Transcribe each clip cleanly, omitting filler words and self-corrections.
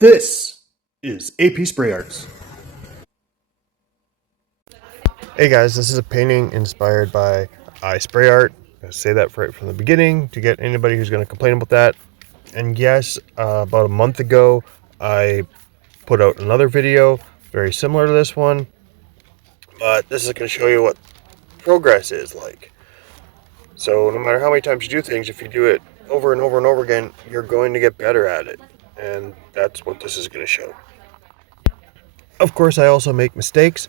This is AP Spray Arts. Hey guys, this is a painting inspired by spray art. I say that right from the beginning to get anybody who's going to complain about that. And yes, about a month ago, I put out another video very similar to this one, but this is going to show you what progress is like. So no matter how many times you do things, if you do it over and over and over again, you're going to get better at it. And that's what this is going to show. Of course, I also make mistakes.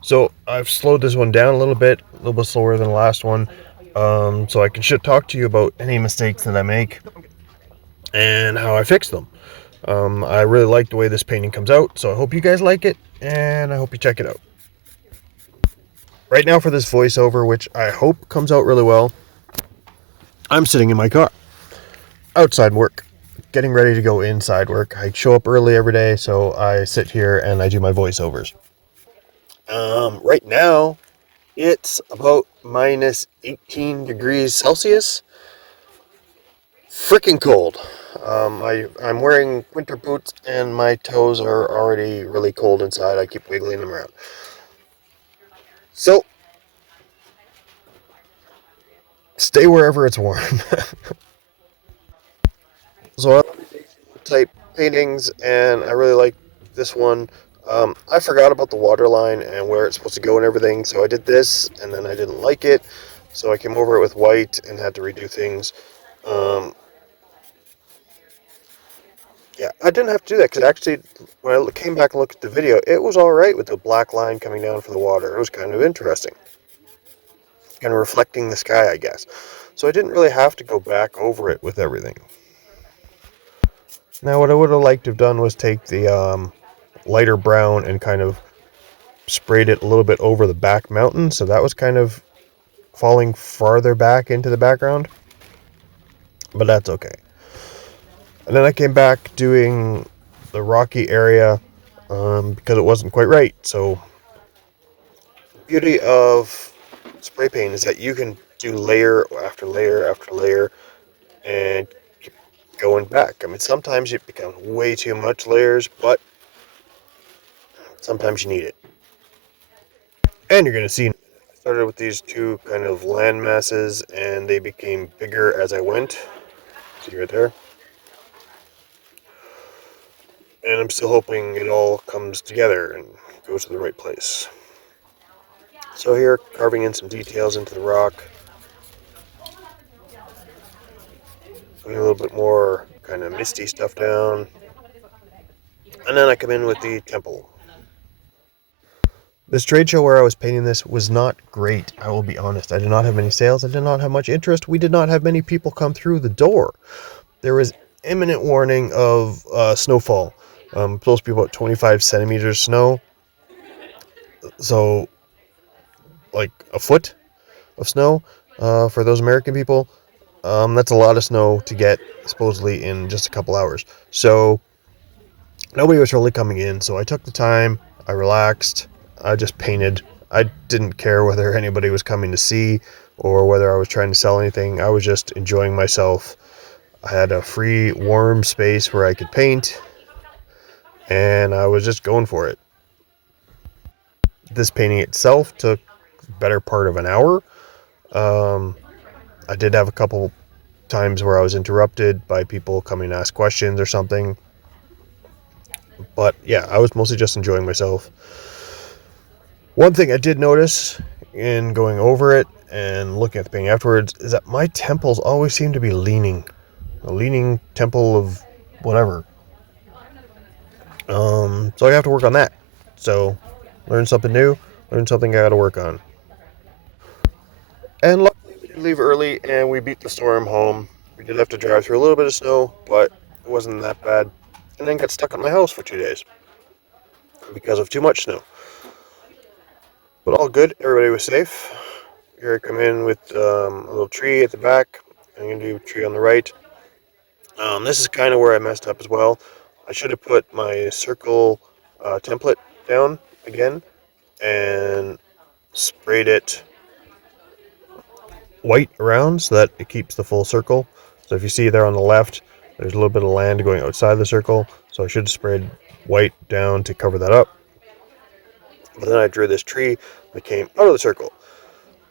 So I've slowed this one down a little bit slower than the last one, so I can talk to you about any mistakes that I make and how I fix them. I really like the way this painting comes out, so I hope you guys like it, and I hope you check it out. Right now for this voiceover, which I hope comes out really well, I'm sitting in my car, outside work, getting ready to go inside work. I show up early every day, so I sit here and I do my voiceovers. Right now, it's about minus 18 degrees Celsius. Freaking cold. I'm wearing winter boots and my toes are already really cold inside. I keep wiggling them around. So, stay wherever it's warm. So, I type paintings and I really like this one. I forgot about the water line and where it's supposed to go and everything, so I did this and then I didn't like it. So I came over it with white and had to redo things. Um, Yeah, I didn't have to do that because actually, when I came back and looked at the video, it was all right with the black line coming down from the water. It was kind of interesting, kind of reflecting the sky, I guess. So I didn't really have to go back over it with everything. Now, what I would have liked to have done was take the lighter brown and kind of sprayed it a little bit over the back mountain, so that was kind of falling farther back into the background. But that's okay. And then I came back doing the rocky area because it wasn't quite right. So the beauty of spray paint is that you can do layer after layer after layer and keep going back. I mean, sometimes it becomes way too much layers, but sometimes you need it. And you're going to see, I started with these two kind of land masses and they became bigger as I went. See right there. And I'm still hoping it all comes together and goes to the right place. So here, carving in some details into the rock. Putting a little bit more kind of misty stuff down. And then I come in with the temple. This trade show where I was painting this was not great, I will be honest. I did not have many sales. I did not have much interest. We did not have many people come through the door. There was imminent warning of snowfall. Supposed to be about 25 centimeters snow. So, like a foot of snow for those American people. That's a lot of snow to get supposedly in just a couple hours. So nobody was really coming in. So I took the time. I relaxed. I just painted. I didn't care whether anybody was coming to see or whether I was trying to sell anything. I was just enjoying myself. I had a free, warm space where I could paint, and I was just going for it. This painting itself took the better part of an hour. Um, I did have a couple times where I was interrupted by people coming to ask questions or something. But yeah, I was mostly just enjoying myself. One thing I did notice in going over it and looking at the painting afterwards is that my temples always seem to be leaning. A leaning temple of whatever. So I have to work on that. So, learn something new, learn something I gotta work on. And luckily we did leave early and we beat the storm home. We did have to drive through a little bit of snow, but it wasn't that bad. And then got stuck at my house for 2 days because of too much snow. But all good, everybody was safe. Here I come in with a little tree at the back. I'm going to do a tree on the right. This is kind of where I messed up as well. I should have put my circle template down again and sprayed it white around so that it keeps the full circle. So if you see there on the left, there's a little bit of land going outside the circle. so I should have sprayed white down to cover that up. But then I drew this tree that came out of the circle.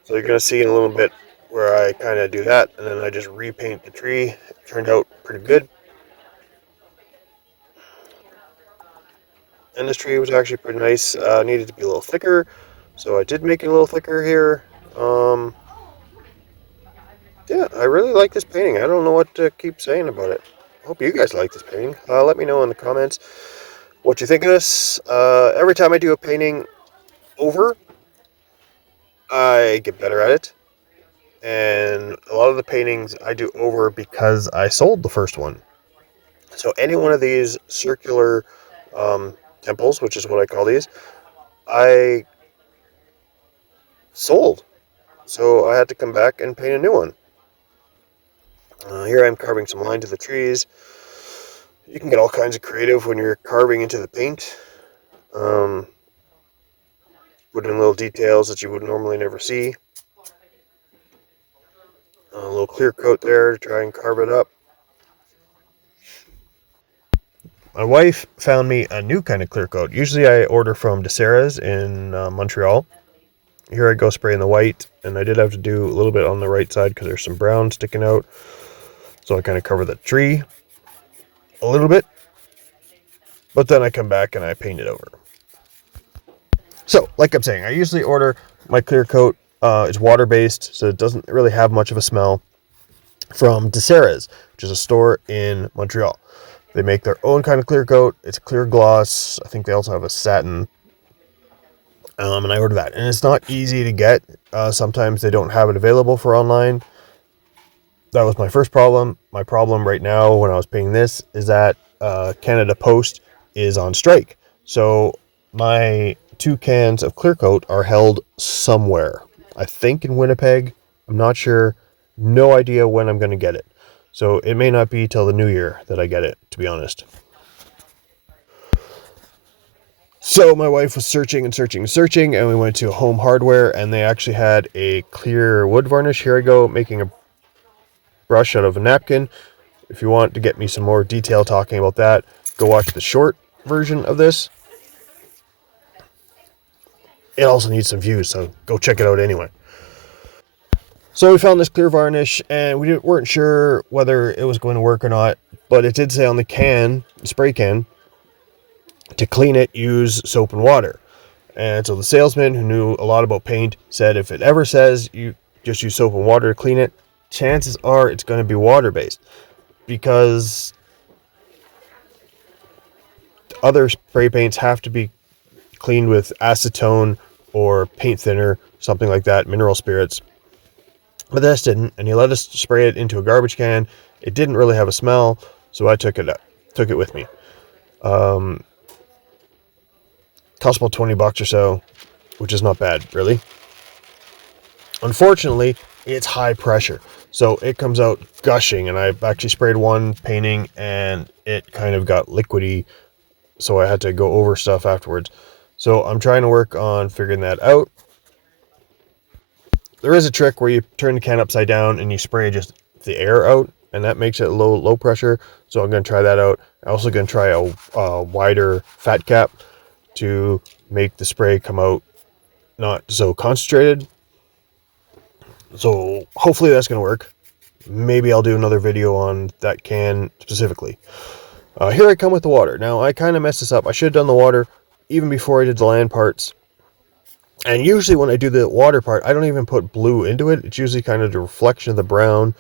So you're going to see in a little bit where I kind of do that, and then I just repaint the tree. It turned out pretty good. And this tree was actually pretty nice. Needed to be a little thicker, so I did make it a little thicker here. Yeah, I really like this painting. I don't know what to keep saying about it. I hope you guys like this painting. Let me know in the comments what you think of this. Every time I do a painting over, I get better at it. And a lot of the paintings I do over because I sold the first one. So any one of these circular temples, which is what I call these, I sold. So I had to come back and paint a new one. Here I'm carving some line to the trees. You can get all kinds of creative when you're carving into the paint. Put in little details that you would normally never see. A little clear coat there to try and carve it up. My wife found me a new kind of clear coat. Usually I order from DeSera's in Montreal. Here I go spraying the white, and I did have to do a little bit on the right side because there's some brown sticking out. So I kind of cover the tree a little bit, but then I come back and I paint it over. So, like I'm saying, I usually order my clear coat. It's water-based, so it doesn't really have much of a smell, from DeSera's, which is a store in Montreal. They make their own kind of clear coat. It's clear gloss. I think they also have a satin. And I ordered that. And it's not easy to get. Sometimes they don't have it available for online. That was my first problem. My problem right now when I was painting this is that Canada Post is on strike. So my 2 cans of clear coat are held somewhere. I think in Winnipeg. I'm not sure. No idea when I'm going to get it. So it may not be till the new year that I get it, to be honest. So my wife was searching, and we went to Home Hardware, and they actually had a clear wood varnish. Here I go, making a brush out of a napkin. If you want to get me some more detail talking about that, go watch the short version of this. It also needs some views, so go check it out anyway. So we found this clear varnish, and we weren't sure whether it was going to work or not, but it did say on the can, spray can, to clean it, use soap and water. And so the salesman, who knew a lot about paint, said if it ever says you just use soap and water to clean it, chances are it's going to be water-based, because other spray paints have to be cleaned with acetone or paint thinner, something like that, mineral spirits. But this didn't, and he let us spray it into a garbage can. It didn't really have a smell, so I took it with me. Cost about $20 or so, which is not bad, really. Unfortunately, it's high pressure, so it comes out gushing, and I've actually sprayed one painting, and it kind of got liquidy, so I had to go over stuff afterwards. So I'm trying to work on figuring that out. There is a trick where you turn the can upside down and you spray just the air out, and that makes it low pressure. So I'm going to try that out. I'm also going to try a wider fat cap to make the spray come out not so concentrated. So hopefully that's going to work. Maybe I'll do another video on that can specifically. Here I come with the water. Now I kind of messed this up. I should have done the water even before I did the land parts. And usually when I do the water part, I don't even put blue into it. It's usually kind of the reflection of the brown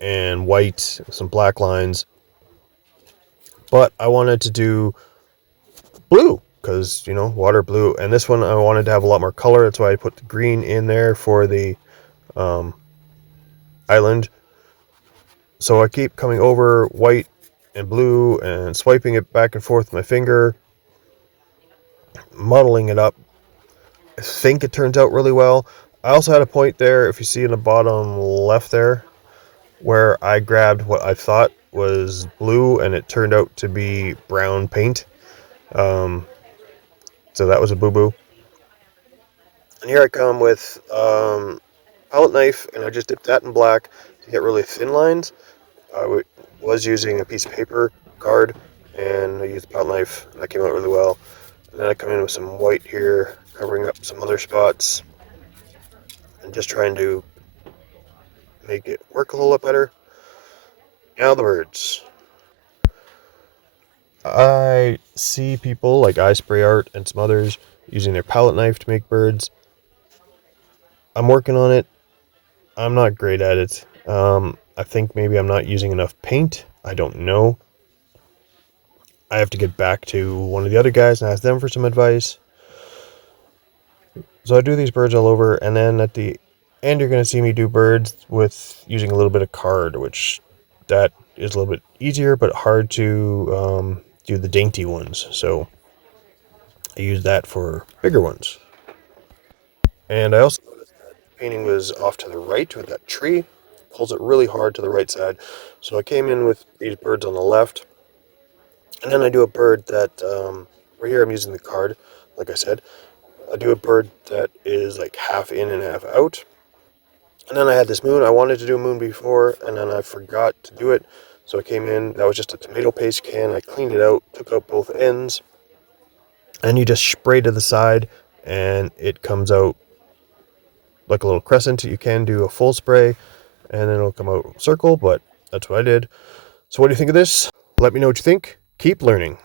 and white, some black lines. But I wanted to do blue because, water blue. And this one I wanted to have a lot more color. That's why I put the green in there for the island. So I keep coming over white and blue and swiping it back and forth with my finger, muddling it up. I think it turns out really well. I also had a point there, if you see in the bottom left there, where I grabbed what I thought was blue and it turned out to be brown paint. So that was a boo-boo. And here I come with palette knife, and I just dipped that in black to get really thin lines. I was using a piece of paper card and I used the palette knife, and that came out really well. And then I come in with some white here, covering up some other spots, and just trying to make it work a little bit better. Now the birds. I see people like iSprayArt and some others using their palette knife to make birds. I'm working on it. I'm not great at it. I think maybe I'm not using enough paint. I don't know. I have to get back to one of the other guys and ask them for some advice. So I do these birds all over, and then at the end you're going to see me do birds with using a little bit of card, which that is a little bit easier but hard to do the dainty ones. So I use that for bigger ones. And I also noticed that the painting was off to the right with that tree. Pulls it really hard to the right side. So I came in with these birds on the left. And then I do a bird that, right here I'm using the card, like I said. I do a bird that is like half in and half out. And then I had this moon. I wanted to do a moon before, and then I forgot to do it. So I came in, that was just a tomato paste can. I cleaned it out, took out both ends. And you just spray to the side, and it comes out like a little crescent. You can do a full spray, and then it'll come out circle, but that's what I did. So what do you think of this? Let me know what you think. Keep learning.